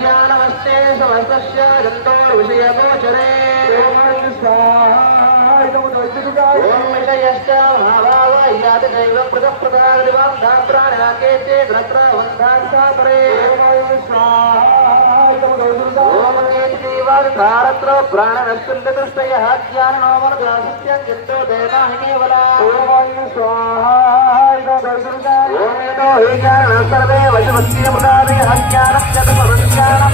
ज्ञानमस्ते समस्तस्य जन्तो विषयगोचरे ओम विषयश्च महाभावयादिदैव पृथक् प्राणाकेते ग्रत्रवन्धापरे ओम केन्द्रीवारत्र प्राणनश्चन्ददृष्टयः ज्ञाननोमनगासस्य जन्तो देवाहिनीवला ओमेतो हि ज्ञानं सर्वे वशवस्यमृतादयः ज्ञानं च तमज्ञानं